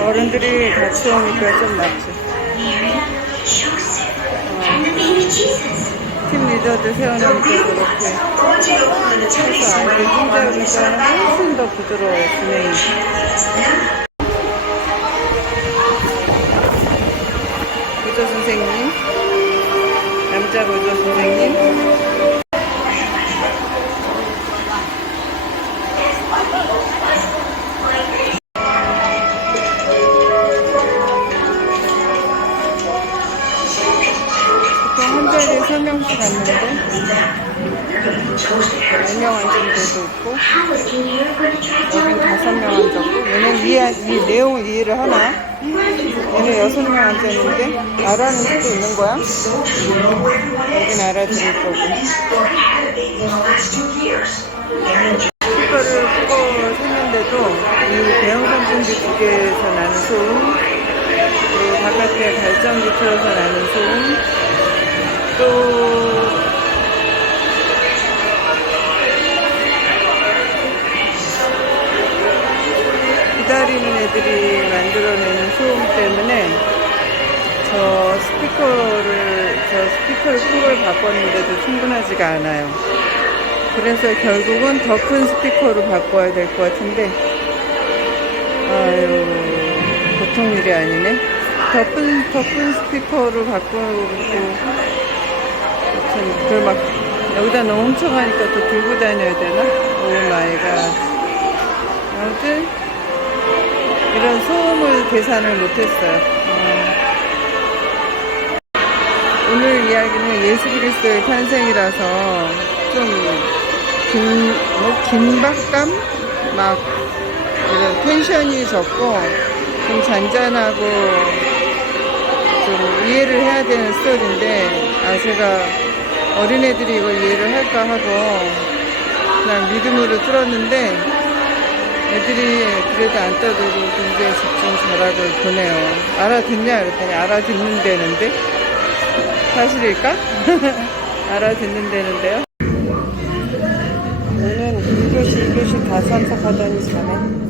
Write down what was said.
어른들이 같이 오니까 좀 낫지. 팀 리더들 세워놓으니까 그렇게 해서 아이들 혼자 오니까 훨씬 더 부드러워요, 진행이. 보조 선생님, 남자 보조 선생님. 자리에 3명씩 앉는데 4명 앉은 데도 있고 여긴 5명 앉았고 얘는 이해, 이 내용을 이해를 하나? 얘는 6명 앉았는데 알아는 수도 있는 거야? 여긴 알아들을 거고 스피커를 끄고 샀는데도 이 대형선 분지 두개에서 나는 소음 바깥에 발전기 틀어서 나는 소음 또 기다리는 애들이 만들어내는 소음 때문에 저 스피커를 저 스피커를 큰걸 바꿨는데도 충분하지가 않아요. 그래서 결국은 더 큰 스피커로 바꿔야 될 것 같은데 아유 보통 일이 아니네. 더 큰 더 큰 스피커로 바꾸고 참 그걸 막 여기다 너무 훔쳐가니까 또 들고 다녀야 되나? 오 마이 갓. 아무튼 이런 소음을 계산을 못했어요. 어. 오늘 이야기는 예수 그리스도의 탄생이라서 좀 긴, 뭐, 긴박감? 막, 이런 텐션이 적고, 좀 잔잔하고, 좀 이해를 해야 되는 스토리인데, 아, 제가 어린애들이 이걸 이해를 할까 하고, 그냥 믿음으로 들었는데, 애들이 그래도 안 떠들고 굉장히 집중 잘하고 보네요. 알아듣냐? 그랬더니 알아듣는다는데? 사실일까? 알아듣는다는데요? 오늘 1교시, 2교시 다 참석하더니 자네.